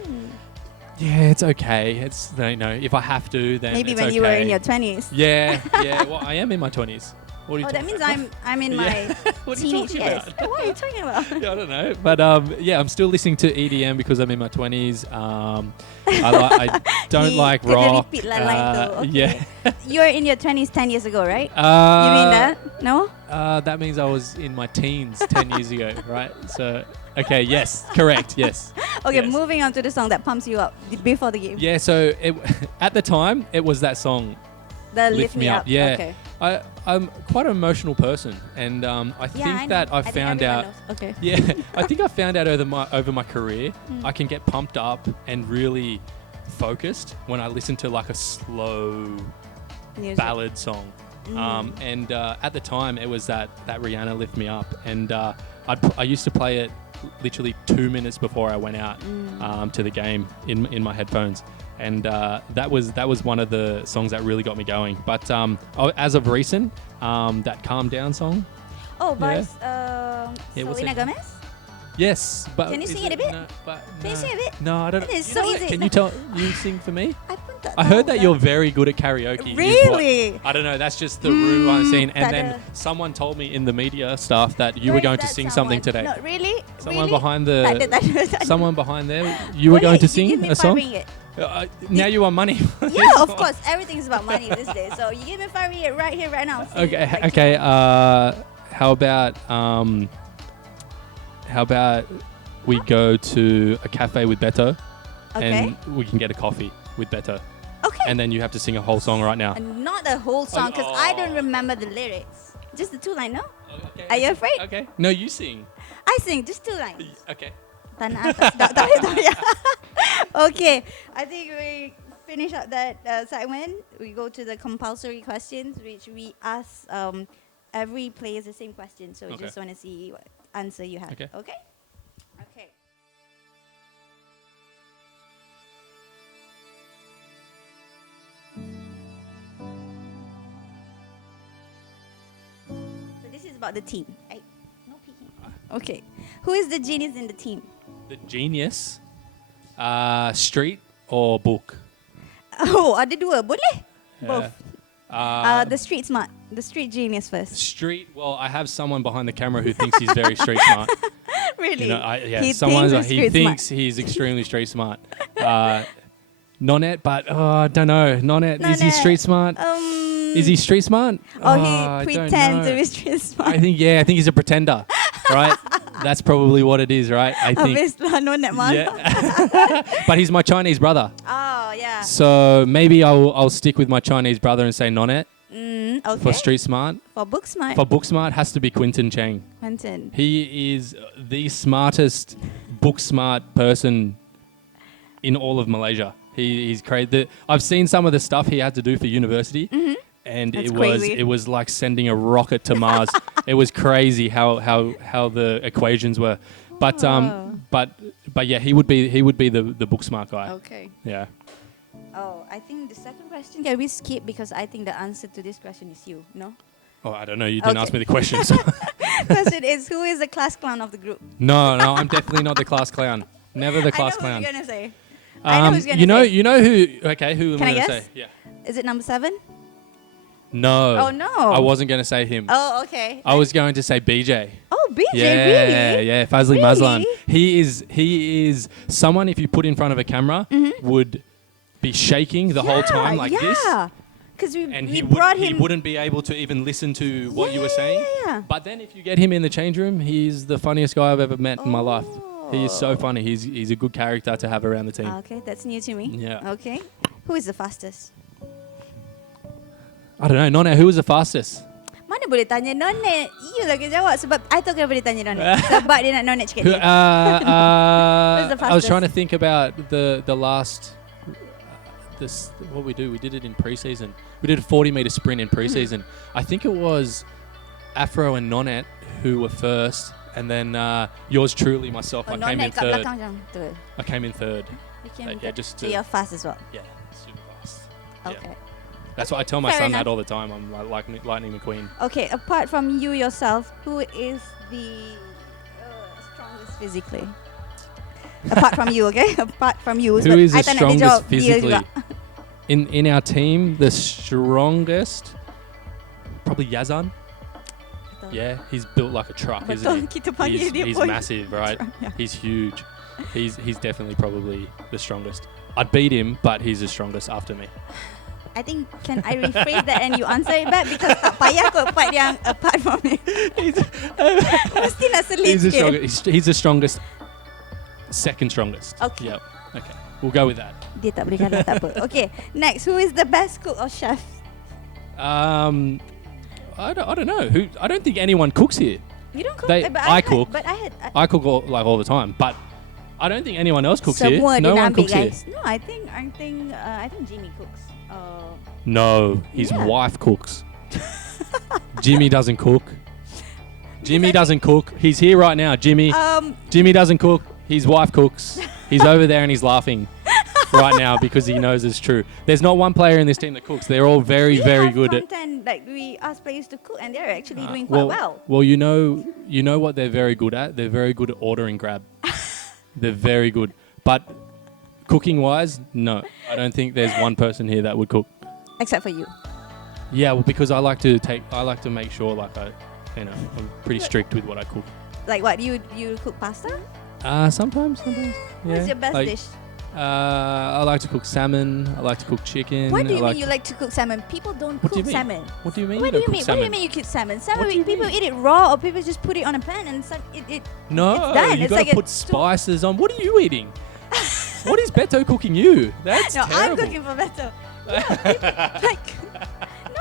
Yeah, it's okay. It's, you know, if I have to, then Maybe it's when you were okay. in your 20s. Yeah. Well, I am in my 20s. What are you Oh, that talking means about? I'm in my What are you teenage talking years. about? What are you talking about? Yeah, I don't know, but yeah, I'm still listening to EDM because I'm in my 20s. I don't like Kena rock. repeat lah line tu. Okay. Yeah, You were in your 20s 10 years ago, right? You mean that? No? That means I was in my teens 10 years ago, right? So, okay, yes, correct, yes. Okay, Yes. moving on to the song that pumps you up before the game. Yeah, so at the time, it was that song, The Lift Me Up. Yeah, Okay. I'm quite an emotional person, and I Yeah, think I know. that I think found everyone out. knows. Okay. Yeah, I think I found out over my career, I can get pumped up and really focused when I listen to like a slow Music. ballad song. And at the time, it was that Rihanna Lift Me Up, and I used to play it literally 2 minutes before I went out to the game in my headphones. And that was one of the songs that really got me going. But as of recent, that Calm Down song. Oh, by Yeah, what's Selena it? Gomez? Yes, but Can you is sing it a bit? No, Can you sing a bit? No, I don't. It is You so know what? easy. Can you sing for me? I pun tak I tahu heard that dah. you're very good at karaoke. is what- Really? I don't know. That's just the rumor I've seen. And tak then ada. someone told me in the media stuff that you Where were going is to that sing something someone? today. No, really? Someone Really? behind Tak ada, the tak ada, tak ada. someone behind there. You were going to Boleh, you sing give me a song. 5 ringgit. Now you want money. Yeah, of course. Everything's about money these days. So you give me 5 ringgit right here, right now. See, Okay. like, Okay. How about we go to a cafe with Beto, Okay. and we can get a coffee with Beto, Okay. and then you have to sing a whole song right now. And not the whole song because I don't Oh. remember the lyrics. Just the 2 line, no? Okay. Are you afraid? Okay. No, you sing. I sing just 2 lines. Okay. Tanah atas. Tak boleh. Okay. I think we finish up that segment. We go to the compulsory questions, which we ask every player the same question. So we Okay. just want to see what answer you have. Okay. Okay. Okay. So this is about the team. Right? No peeking. Okay. Who is the genius in the team? The genius. Street or book? Oh, ada dua. Boleh? Yeah. Both. The street smart. The street genius first. Street. Well, I have someone behind the camera who thinks he's very street smart. Really? You know, He someone thinks he's he street thinks he's extremely street smart. Nonet, but I don't know. Nonet, is he Nonet, street smart? Is he street smart? Or I he don't pretends to know. be street smart. I think he's a pretender, right? That's probably what it is, right? I think. Habis lah Nonet marah. Yeah. But he's my Chinese brother, Oh, yeah. so maybe I'll stick with my Chinese brother and say Nonet Okay. for street smart. For book smart. For book smart, has to be Quinton Cheng. Quentin. He is the smartest book smart person in all of Malaysia. He's crazy. I've seen some of the stuff he had to do for university, and That's it crazy. was like sending a rocket to Mars. It was crazy how the equations were. But Oh. but yeah, he would be the book smart guy. Okay. Yeah. Oh, I think the second question can we skip because I think the answer to this question is you. No. Oh, I don't know. You didn't Okay. ask me the question. So. Question is, who is the class clown of the group? No, I'm definitely not the class clown. Never the class I know clown. who you're gonna say. I know who's gonna you know, say. you know who? Okay, who am Can I I gonna guess? say? Yeah. Is it number 7? No. Oh no. I wasn't gonna say him. Oh, okay. I was going to say BJ. Oh, BJ, Yeah, really? yeah, Fazli Really? Mazlan. He is someone if you put in front of a camera would be shaking the whole time like this. Yeah. Because And we he brought him. wouldn't be able to even listen to what you were saying. Yeah. But then if you get him in the change room, he's the funniest guy I've ever met in my life. He is so funny. He's a good character to have around the team. Okay, that's new to me. Yeah. Okay. Who is the fastest? I don't know. Nona, who was the fastest? Mana boleh tanya Nonet? You lah kena jawab sebab I tahu kena boleh tanya Nonet. Sebab dia nak Nonet cakap Who, dia. I the was fastest? trying to think about the last what we do. We did it in preseason. We did a 40-meter sprint in preseason. I think it was Afro and Nonet who were first, and then yours truly, myself. I came in Nonet kat third. belakang macam tu. I came in third. You came Yeah, third. just So to- you're fast as well. Yeah, super fast. Okay. That's what I tell my Fair son enough. that all the time. I'm like Lightning McQueen. Okay, apart from you yourself, who is the strongest physically? Apart from you, okay? Apart from you. Who is the I tak nak dia jawab strongest dia physically? juga. In our team, the strongest, probably Yazan. Betul. Yeah, he's built like a truck, Betul, isn't he? kita panggil dia He's pun. massive, right? Yeah. He's huge. He's definitely probably the strongest. I'd beat him, but he's the strongest after me. I think, can I rephrase that and you answer it back? Because tak payah kot part yang apart from it. Mesti nak selit He's the sikit. strongest. He's the strongest. Second strongest. Okay. Yep. Okay. We'll go with that. Dia tak boleh kalah, tak apa. Okay, next. Who is the best cook or chef? I don't know. I don't think anyone cooks here. You don't cook? They- but I had- cook. But I had... I cook all the time, but I don't think anyone else cooks Semua here. No dia one nak ambil, cooks here. guys. No, I think Jimmy cooks. No, his Yeah. wife cooks. Jimmy doesn't cook. Jimmy doesn't cook. He's here right now. Jimmy doesn't cook. His wife cooks. He's over there and he's laughing right now because he knows it's true. There's not one player in this team that cooks. They're all very, we very have good at. content, like we ask players to cook and they're actually doing quite well. Well, you know what they're very good at. They're very good at order and grab. They're very good, but cooking-wise, no. I don't think there's one person here that would cook. Except for you. Yeah, well, because I like to make sure, like I'm pretty strict with what I cook. Like what? You cook pasta? Sometimes. Yeah. What's your best dish? I like to cook salmon. I like to cook chicken. What do you I mean you like to cook salmon? People don't What do cook you mean? salmon. What do you mean? What you do don't you cook mean? salmon? What do you mean you cook salmon? Salmon, What do you people mean? eat it raw, or people just put it on a pan and it. No, it's done. you It's got like to a put stew. spices on. What are you eating? What is Beto cooking you? That's No, terrible. I'm cooking for better.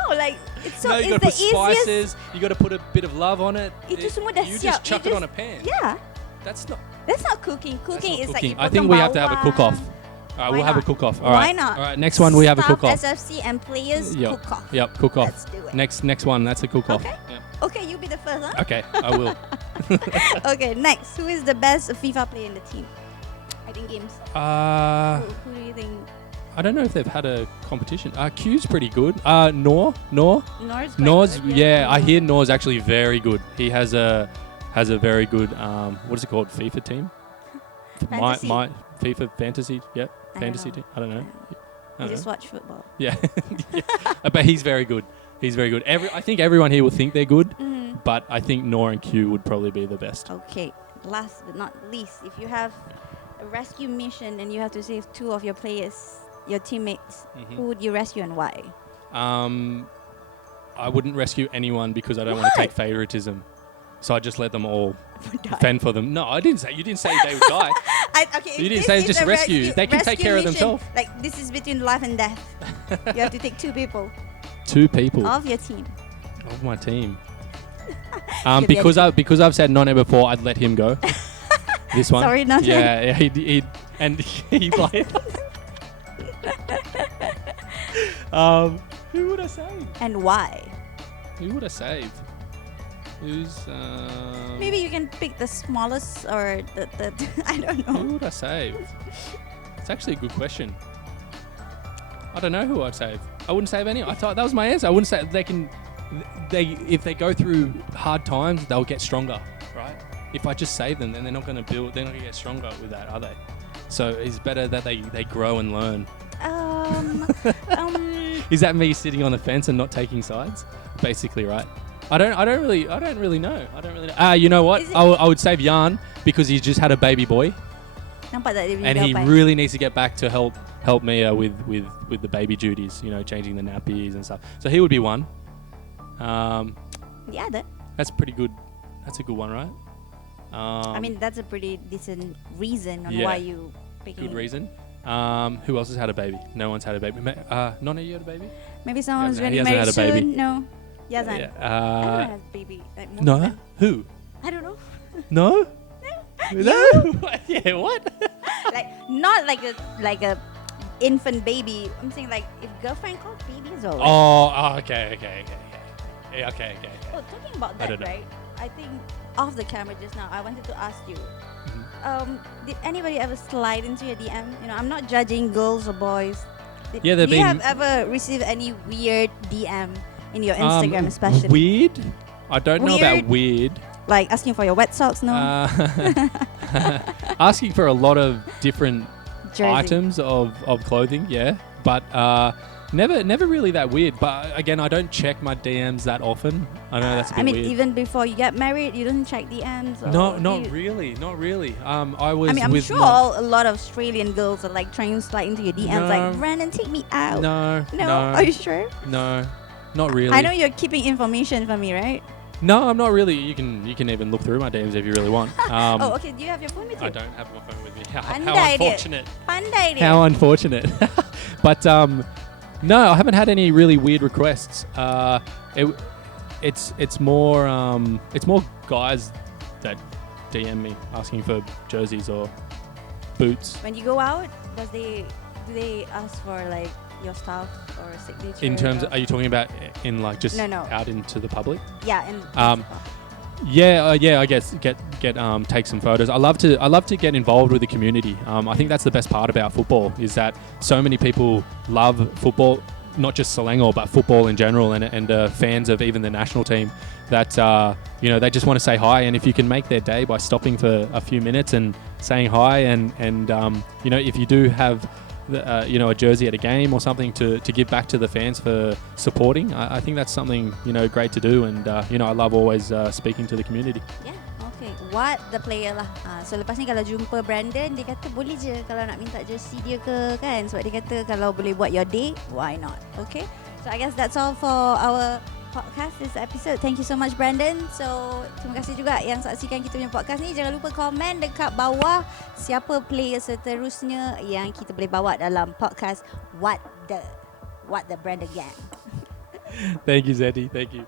Like it's so. No, you It's got to the put easiest. spices. You got to put a bit of love on it. Itu semua dah You siap. just chuck You it on a pan. Yeah, That's not. that's not cooking. Cooking That's is not like cooking. you I potong think we have to have a bawang. cook-off. All right, Why we'll have a not? cook-off. All Why right. not? All right, next one we have a Staff, cook-off. SFC and players cook off. Yep, cook-off. Let's do it. Next one, that's a cook-off. Okay. Yep. Okay, you be the first, huh? Okay, I will. Okay, next. Who is the best FIFA player in the team? I think games. Who do you think? I don't know if they've had a competition. Q's pretty good. Noor. Nor's quite Noor's, good, yeah, I hear Noor's actually very good. He has a very good, what is it called? FIFA team? Fantasy. My FIFA fantasy, yep. I don't Fantasy know. team. I don't know. I just watch football. Yeah. Yeah. But he's very good. He's very good. I think everyone here will think they're good, but I think Noor and Q would probably be the best. Okay, last but not least, if you have a rescue mission and you have to save 2 of your players, your teammates, who would you rescue and why? I wouldn't rescue anyone because I don't want to take favoritism. So I just let them all fend for them. No, I didn't say. You didn't say they would die. Okay, You didn't this say is just a rescue. They can take rescue care of mission. themselves. Like this is between life and death. You have to take 2 people 2 people of your team. of my team. You're Because I've said None before, I'd let him go. This one. Sorry, None. Yeah, he like. Who would I save? And why? Who would I save? Who's Maybe you can pick the smallest or the I don't know. Who would I save? It's actually a good question. I don't know who I'd save. I wouldn't save anyone. I thought that was my answer. I wouldn't say if they go through hard times, they'll get stronger, right? If I just save them, then they're not going to get stronger with that, are they? So it's better that they grow and learn. Is that me sitting on the fence and not taking sides? Basically, right? I don't really know. You know what? I would save Jan because he's just had a baby boy. Nampak tak dia punya And he jawapan? really needs to get back to help Mia with the baby duties, changing the nappies and stuff. So he would be one. The other. That's pretty good. That's a good one, right? I mean, that's a pretty decent reason on why you picking. Good reason. Who else has had a baby? No one's had a baby. Nonna, you had a baby? Maybe someone's He getting hasn't married had a baby. soon. No. Yazan. Yeah. Everyone has baby. Like most of No? them. Who? I don't know. No? No? Yeah, what? Like not like a infant baby. I'm saying like if girlfriend calls babies or. Okay. Yeah, okay. Oh, talking about I that, don't know. right? I think off the camera just now, I wanted to ask you. Mm-hmm. Did anybody ever slide into your DM? I'm not judging girls or boys. Yeah, they've do you been- have ever received any weird DM in your Instagram, especially? Weird? I don't know about weird. Like asking for your wet socks, no? Asking for a lot of different Jersey. items of clothing, yeah. But never really that weird. But again, I don't check my DMs that often. I know that's a bit weird. Even before you get married, you don't check DMs? Or No, not really. I was. I'm with sure my- a lot of Australian girls are like trying to slide into your DMs, No. like Brandon, take me out. No. Are you sure? No, not really. I know you're keeping information from me, right? No, I'm not really. You can even look through my DMs if you really want. Oh, okay. Do you have your phone with you? I don't have my phone with me. How Pandai dia. unfortunate. Pandai dia. How unfortunate. But no, I haven't had any really weird requests. It's more guys that DM me asking for jerseys or boots. When you go out, do they ask for like your stuff or signature? In terms, or- are you talking about in like just No. out into the public? Yeah, and Yeah, I guess get take some photos. I love to get involved with the community. I think that's the best part about football is that so many people love football, not just Selangor but football in general, and fans of even the national team. That they just want to say hi, and if you can make their day by stopping for a few minutes and saying hi, and if you do have a jersey at a game or something to give back to the fans for supporting. I think that's something great to do, and I love always speaking to the community. yeah, okay. What the player lah. So lepas ni kalau jumpa Brandon, dia kata boleh je kalau nak minta jersey dia ke kan, sebab dia kata kalau boleh buat your day, why not? Okay. So I guess that's all for our podcast this episode. Thank you so much Brandon. So terima kasih juga yang saksikan kita punya podcast ni. Jangan lupa komen dekat bawah siapa player seterusnya yang kita boleh bawa dalam podcast What the Brendan Gan. Thank you, Zeddy. Thank you.